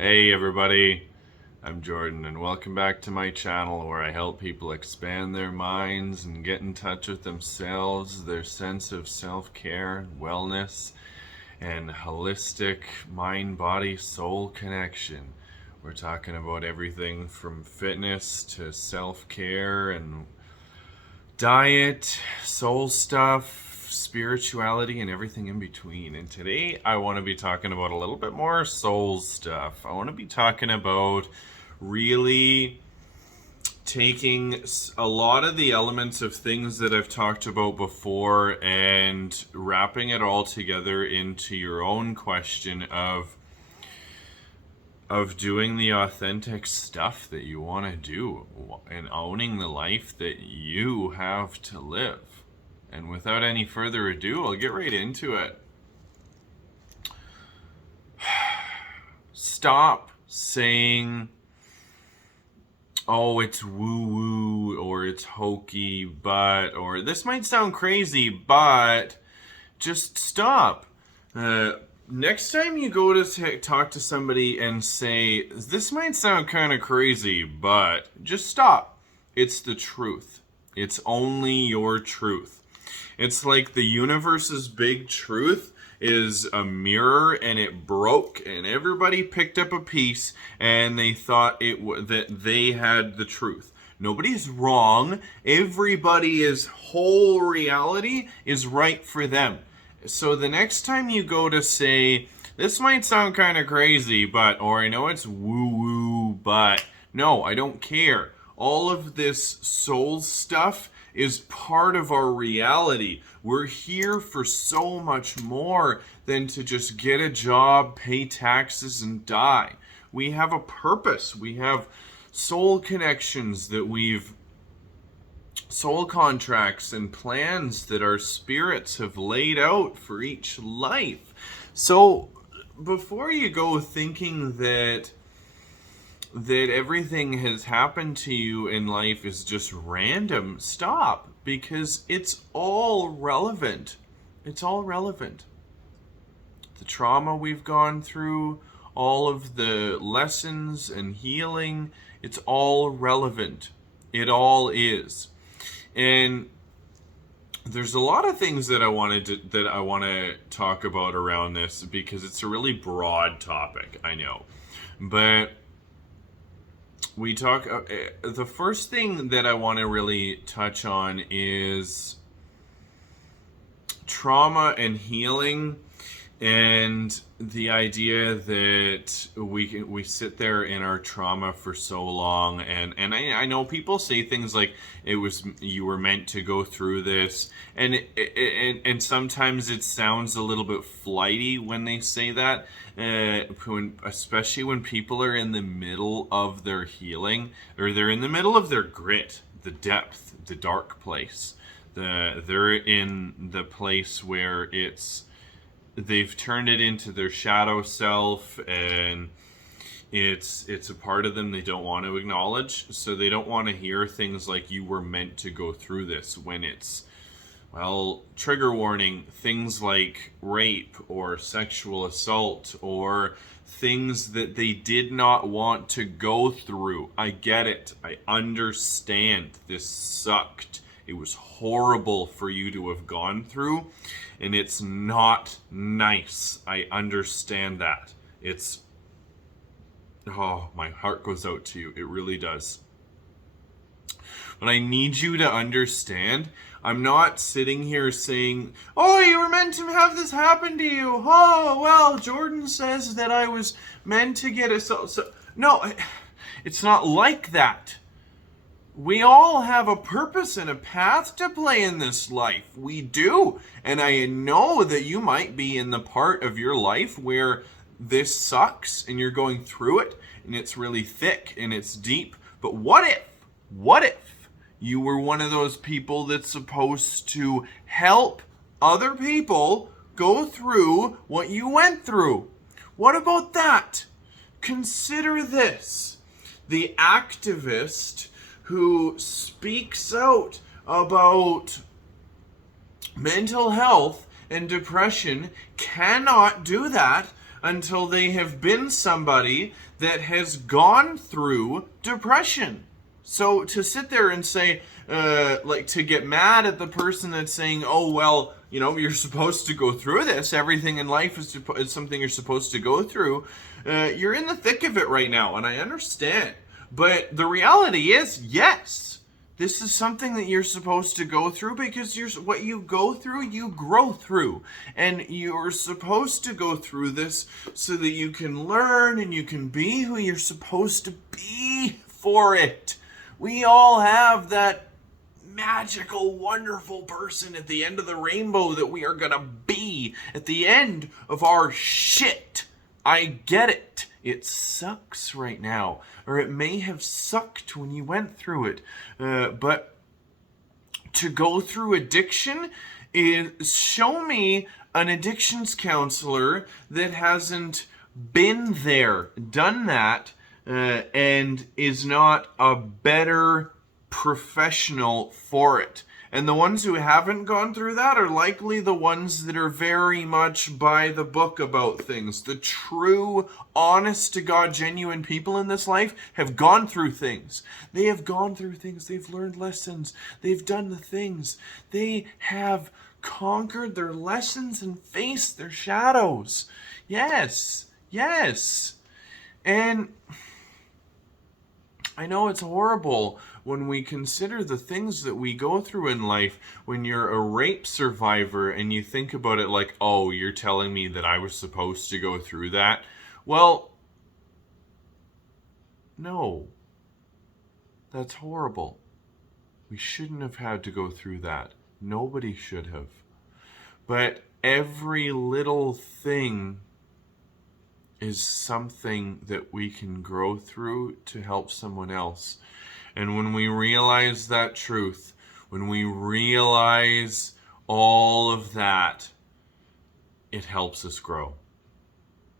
Hey everybody, I'm Jordan and welcome back to my channel where I help people expand their minds and get in touch with themselves, their sense of self-care, wellness, and holistic mind-body-soul connection. We're talking about everything from fitness to self-care and diet, soul stuff, spirituality, and everything in between. And today I want to be talking about a little bit more soul stuff. I want to be talking about really taking a lot of the elements of things that I've talked about before and wrapping it all together into your own question of doing the authentic stuff that you want to do and owning the life that you have to live. And without any further ado, I'll get right into it. Stop saying, oh, it's woo-woo, or it's hokey, but, or this might sound crazy, but just stop. Next time you go to talk to somebody and say, this might sound kind of crazy, but just stop. It's the truth. It's only your truth. It's like the universe's big truth is a mirror and it broke and everybody picked up a piece and they thought that they had the truth. Nobody's wrong. Everybody's whole reality is right for them. So the next time you go to say, this might sound kind of crazy, but, or I know it's woo-woo, but, no, I don't care. All of this soul stuff is part of our reality. We're here for so much more than to just get a job, pay taxes, and die. We have a purpose. We have soul connections that soul contracts and plans that our spirits have laid out for each life. So before you go thinking that everything has happened to you in life is just random, stop, because it's all relevant. It's all relevant. The trauma we've gone through, all of the lessons and healing, it's all relevant. It all is. And there's a lot of things that I want to talk about around this because it's a really broad topic, I know. But the first thing that I want to really touch on is trauma and healing, and the idea that we sit there in our trauma for so long, and I know people say things like you were meant to go through this, and sometimes it sounds a little bit flighty when they say that, especially when people are in the middle of their healing, or they're in the middle of their grit, the depth, the dark place. They're in the place where they've turned it into their shadow self, and it's a part of them they don't want to acknowledge. So they don't want to hear things like you were meant to go through this, when it's, well, trigger warning, things like rape or sexual assault or things that they did not want to go through. I get it. I understand. This sucked. It was horrible for you to have gone through, and it's not nice. I understand that. Oh, my heart goes out to you. It really does. But I need you to understand, I'm not sitting here saying, oh, you were meant to have this happen to you. Oh, well, Jordan says that I was meant to get it. So no, it's not like that. We all have a purpose and a path to play in this life. We do. And I know that you might be in the part of your life where this sucks and you're going through it and it's really thick and it's deep. But what if you were one of those people that's supposed to help other people go through what you went through? What about that? Consider this. The activist who speaks out about mental health and depression cannot do that until they have been somebody that has gone through depression. So to sit there and say, to get mad at the person that's saying, oh, well, you're supposed to go through this. Everything in life is something you're supposed to go through. You're in the thick of it right now, and I understand. But the reality is, yes, this is something that you're supposed to go through, because what you go through, you grow through. And you're supposed to go through this so that you can learn and you can be who you're supposed to be for it. We all have that magical, wonderful person at the end of the rainbow that we are going to be at the end of our shit. I get it. It sucks right now, or it may have sucked when you went through it. But to go through addiction is, show me an addictions counselor that hasn't been there, done that, and is not a better professional for it. And the ones who haven't gone through that are likely the ones that are very much by the book about things. The true, honest to God, genuine people in this life have gone through things. They have gone through things. They've learned lessons. They've done the things. They have conquered their lessons and faced their shadows. Yes. And I know it's horrible when we consider the things that we go through in life. When you're a rape survivor and you think about it like, oh, you're telling me that I was supposed to go through that? Well, no. That's horrible. We shouldn't have had to go through that. Nobody should have. But every little thing is something that we can grow through to help someone else. And when we realize that truth, when we realize all of that, it helps us grow.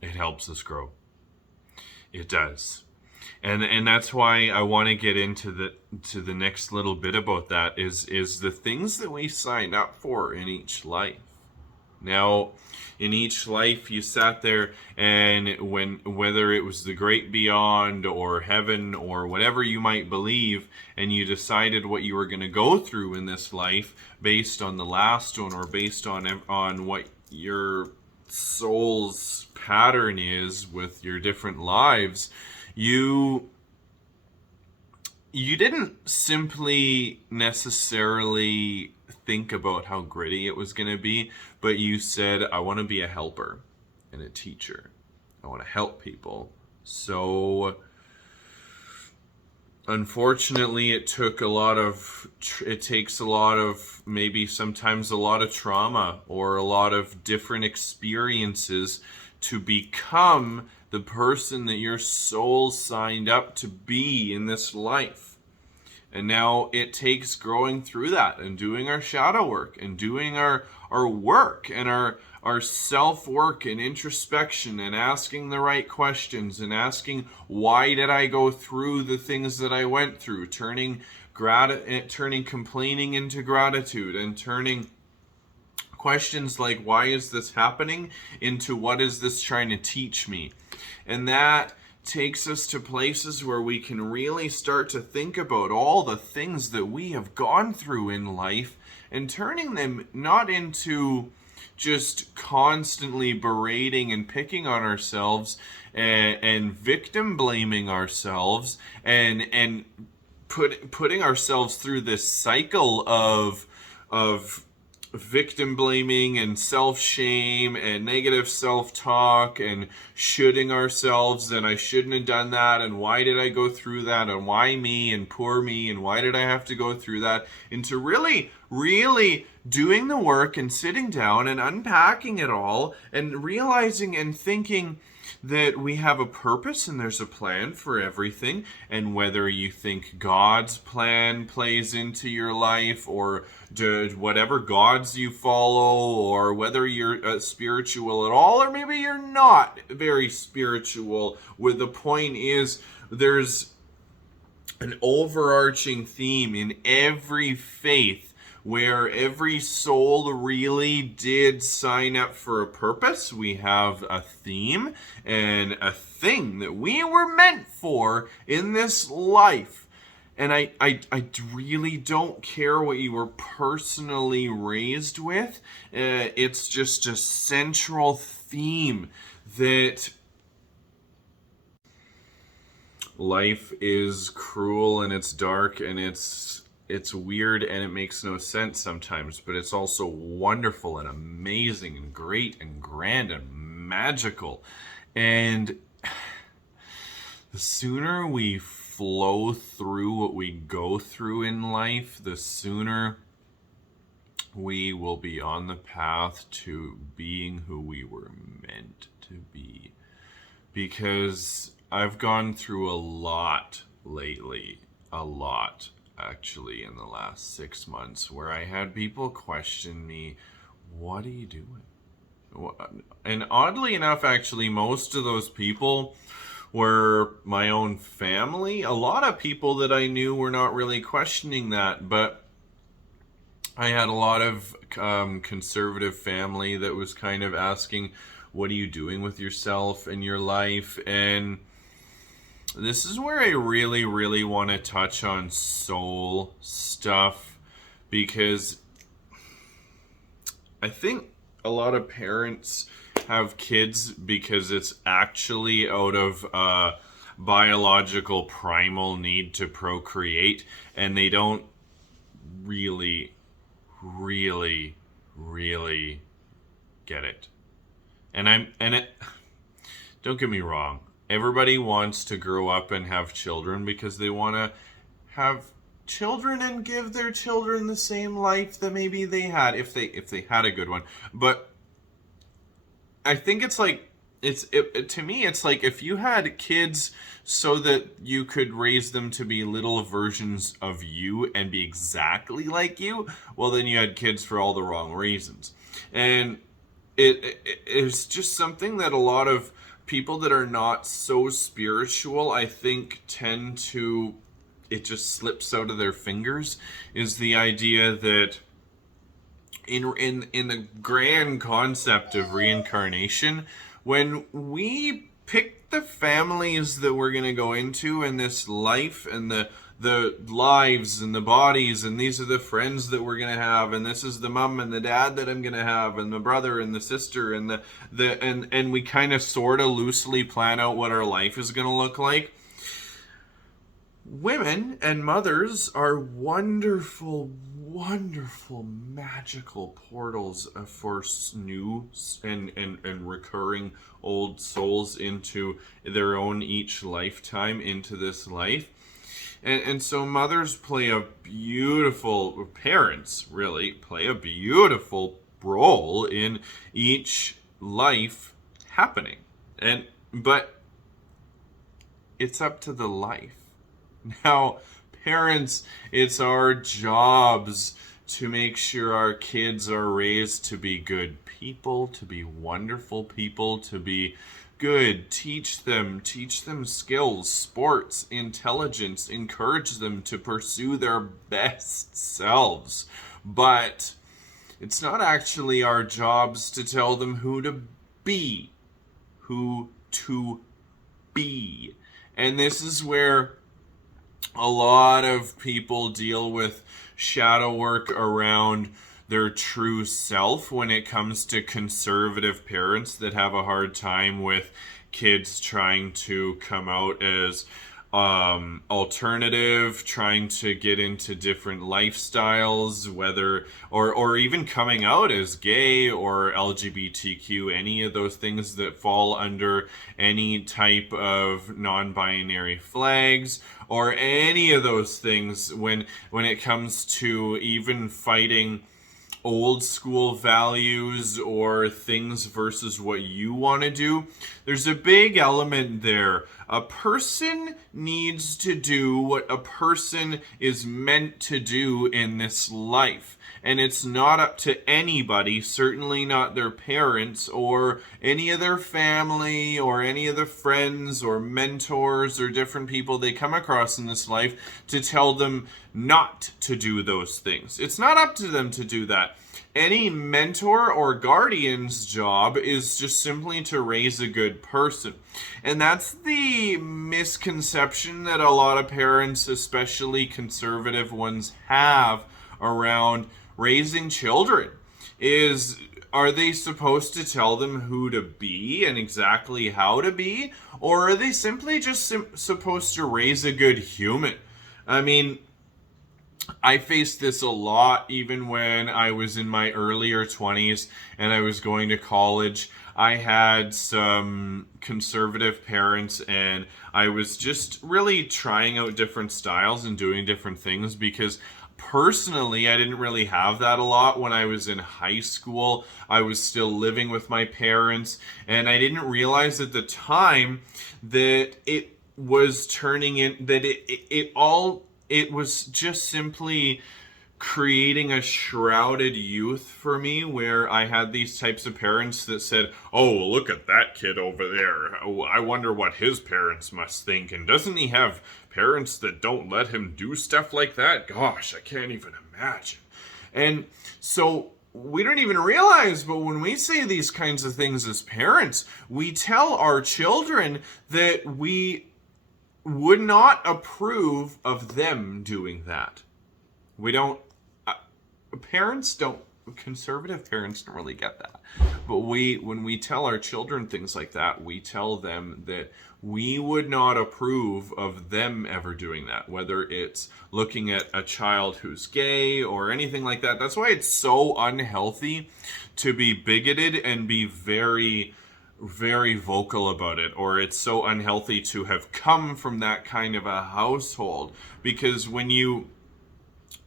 It helps us grow. It does. And that's why I want to get into the next little bit about that is the things that we sign up for in each life. Now, in each life you sat there, and whether it was the great beyond or heaven or whatever you might believe, and you decided what you were going to go through in this life based on the last one, or based on what your soul's pattern is with your different lives, you didn't simply necessarily think about how gritty it was going to be, but you said, I want to be a helper and a teacher. I want to help people. So unfortunately, it takes a lot of maybe sometimes a lot of trauma or a lot of different experiences to become the person that your soul signed up to be in this life. And now it takes growing through that and doing our shadow work and doing our work and our self-work and introspection and asking the right questions and asking, why did I go through the things that I went through? Turning complaining into gratitude, and turning questions like, why is this happening, into what is this trying to teach me? And that takes us to places where we can really start to think about all the things that we have gone through in life, and turning them not into just constantly berating and picking on ourselves and victim blaming ourselves and putting ourselves through this cycle of victim blaming and self-shame and negative self-talk and shoulding ourselves, and I shouldn't have done that, and why did I go through that, and why me, and poor me, and why did I have to go through that, into really doing the work and sitting down and unpacking it all and realizing and thinking that we have a purpose and there's a plan for everything. And whether you think God's plan plays into your life, or whatever gods you follow, or whether you're spiritual at all, or maybe you're not very spiritual, where the point is there's an overarching theme in every faith where every soul really did sign up for a purpose. We have a theme and a thing that we were meant for in this life. And I really don't care what you were personally raised with. It's just a central theme that life is cruel and it's dark and it's weird and it makes no sense sometimes, but it's also wonderful and amazing and great and grand and magical. And the sooner we flow through what we go through in life, the sooner we will be on the path to being who we were meant to be. Because I've gone through a lot lately, a lot actually, in the last 6 months, where I had people question me, what are you doing? And oddly enough, actually, most of those people were my own family. A lot of people that I knew were not really questioning that, but I had a lot of conservative family that was kind of asking, what are you doing with yourself and your life? And this is where I really, really want to touch on soul stuff, because I think a lot of parents have kids because it's actually out of biological primal need to procreate, and they don't really, really, really get it. Don't get me wrong. Everybody wants to grow up and have children because they want to have children and give their children the same life that maybe they had if they had a good one. But I think it's like to me it's like if you had kids so that you could raise them to be little versions of you and be exactly like you, well then you had kids for all the wrong reasons. And it's just something that a lot of people that are not so spiritual, I think, tend to, it just slips out of their fingers, is the idea that in the grand concept of reincarnation, when we pick the families that we're going to go into in this life, and the lives and the bodies, and these are the friends that we're going to have, and this is the mom and the dad that I'm going to have, and the brother and the sister, and and we kind of sort of loosely plan out what our life is going to look like. Women and mothers are wonderful, wonderful, magical portals for new and recurring old souls into their own each lifetime, into this life. And so mothers play a beautiful, parents really play a beautiful role in each life happening. But it's up to the life. Now, parents, it's our jobs to make sure our kids are raised to be good people, to be wonderful people, to be good. Teach them skills, sports, intelligence, encourage them to pursue their best selves. But it's not actually our jobs to tell them who to be. And this is where a lot of people deal with shadow work around their true self when it comes to conservative parents that have a hard time with kids trying to come out as alternative, trying to get into different lifestyles, whether or even coming out as gay or LGBTQ, any of those things that fall under any type of non-binary flags, or any of those things when it comes to even fighting old school values or things versus what you want to do. There's a big element there. A person needs to do what a person is meant to do in this life. And it's not up to anybody, certainly not their parents or any of their family or any of the friends or mentors or different people they come across in this life, to tell them not to do those things. It's not up to them to do that. Any mentor or guardian's job is just simply to raise a good person. And that's the misconception that a lot of parents, especially conservative ones, have around raising children. Is, are they supposed to tell them who to be and exactly how to be? Or are they simply just supposed to raise a good human? I mean, I faced this a lot even when I was in my earlier 20s and I was going to college. I had some conservative parents and I was just really trying out different styles and doing different things because personally, I didn't really have that a lot. When I was in high school, I was still living with my parents, and I didn't realize at the time that it was turning in, that it was just simply creating a shrouded youth for me, where I had these types of parents that said, oh, look at that kid over there. Oh, I wonder what his parents must think. And doesn't he have parents that don't let him do stuff like that? Gosh, I can't even imagine. And so we don't even realize, but when we say these kinds of things as parents, we tell our children that we would not approve of them doing that. We don't, parents don't, conservative parents don't really get that. But when we tell our children things like that, we tell them that we would not approve of them ever doing that, whether it's looking at a child who's gay or anything like that. That's why it's so unhealthy to be bigoted and be very, very vocal about it, or it's so unhealthy to have come from that kind of a household, because when you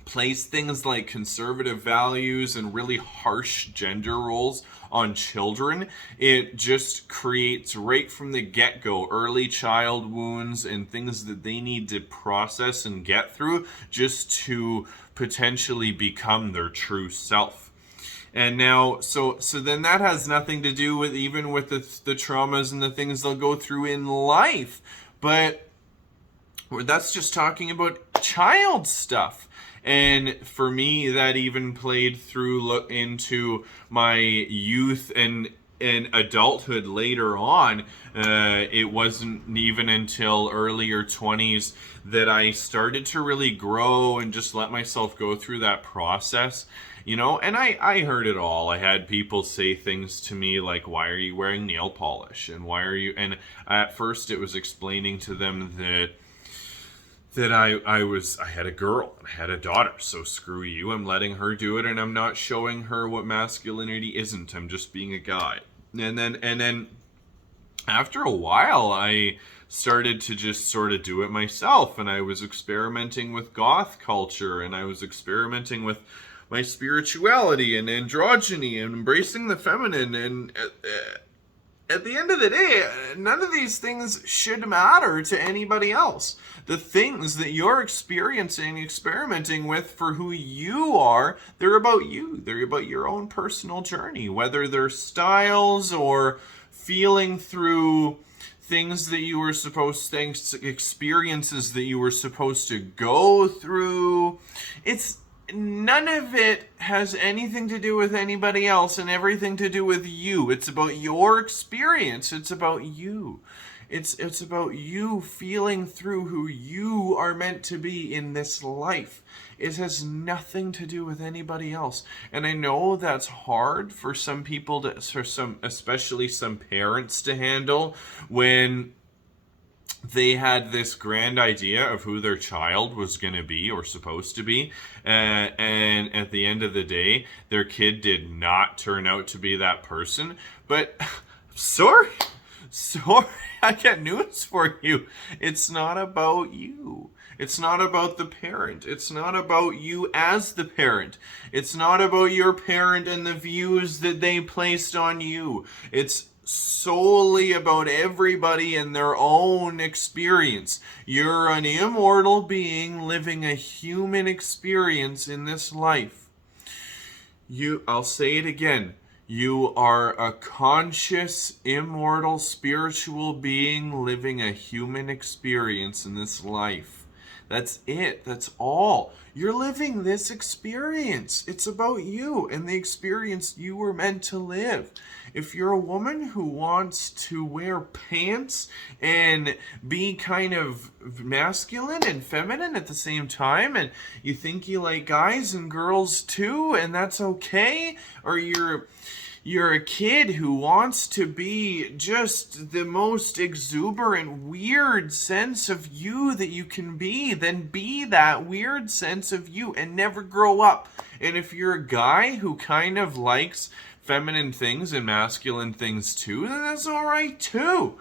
place things like conservative values and really harsh gender roles on children, it just creates right from the get-go early child wounds and things that they need to process and get through just to potentially become their true self. And now, so then that has nothing to do with even with the traumas and the things they'll go through in life. But that's just talking about child stuff. And for me, that even played through into my youth and adulthood later on. It wasn't even until earlier 20s that I started to really grow and just let myself go through that process. You know, and I heard it all. I had people say things to me like, why are you wearing nail polish? And why are you... And at first it was explaining to them that I had a girl, I had a daughter, so screw you. I'm letting her do it, and I'm not showing her what masculinity isn't. I'm just being a guy. And then after a while, I started to just sort of do it myself, and I was experimenting with goth culture, and I was experimenting with my spirituality and androgyny and embracing the feminine. And at the end of the day, none of these things should matter to anybody else. The things that you're experiencing, experimenting with for who you are, they're about you. They're about your own personal journey, whether they're styles or feeling through things that you were supposed to, experiences that you were supposed to go through. None of it has anything to do with anybody else and everything to do with you. It's about your experience. It's about you. It's about you feeling through who you are meant to be in this life. It has nothing to do with anybody else. And I know that's hard for some people especially some parents to handle, when they had this grand idea of who their child was going to be or supposed to be. And at the end of the day, their kid did not turn out to be that person. But sorry, I got news for you. It's not about you. It's not about the parent. It's not about you as the parent. It's not about your parent and the views that they placed on you. It's solely about everybody and their own experience. You're an immortal being living a human experience in this life. I'll say it again. You are a conscious, immortal, spiritual being living a human experience in this life. That's it. That's all. You're living this experience. It's about you and the experience you were meant to live. If you're a woman who wants to wear pants and be kind of masculine and feminine at the same time, and you think you like guys and girls too, and that's okay, or you're a kid who wants to be just the most exuberant, weird sense of you that you can be, then be that weird sense of you and never grow up. And if you're a guy who kind of likes feminine things and masculine things too, then that's all right too.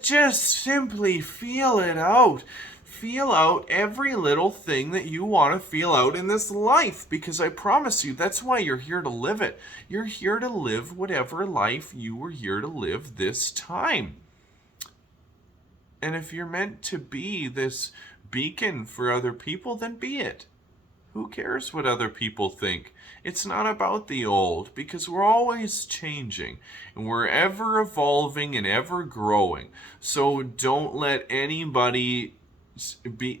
Just simply feel it out. Feel out every little thing that you want to feel out in this life, because I promise you, that's why you're here to live it. You're here to live whatever life you were here to live this time. And if you're meant to be this beacon for other people, then be it. Who cares what other people think? It's not about the old, because we're always changing and we're ever evolving and ever growing. So don't let anybody be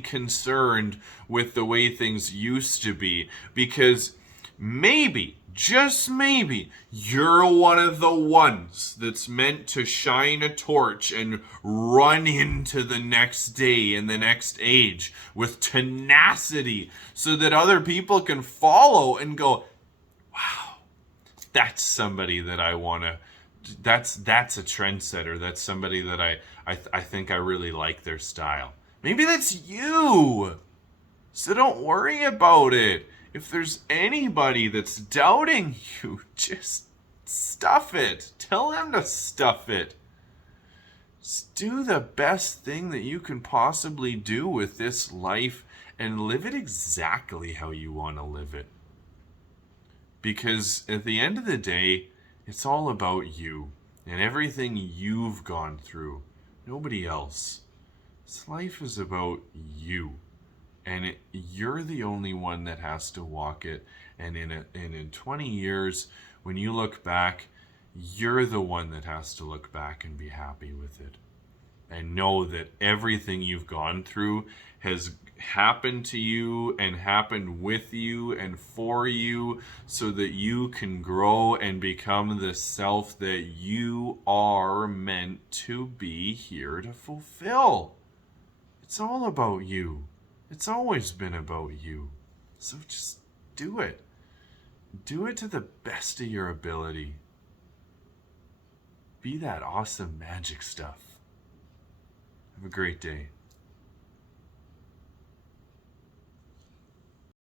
concerned with the way things used to be, because maybe, just maybe, you're one of the ones that's meant to shine a torch and run into the next day and the next age with tenacity so that other people can follow and go, wow, that's somebody that I want to, that's a trendsetter. That's somebody that I think I really like their style. Maybe that's you. So don't worry about it. If there's anybody that's doubting you, just stuff it. Tell them to stuff it. Just do the best thing that you can possibly do with this life and live it exactly how you want to live it. Because at the end of the day, it's all about you and everything you've gone through. Nobody else. This life is about you. And you're the only one that has to walk it. And in 20 years, when you look back, you're the one that has to look back and be happy with it. And know that everything you've gone through has happened to you and happened with you and for you so that you can grow and become the self that you are meant to be here to fulfill. It's all about you. It's always been about you. So just do it. Do it to the best of your ability. Be that awesome magic stuff. Have a great day.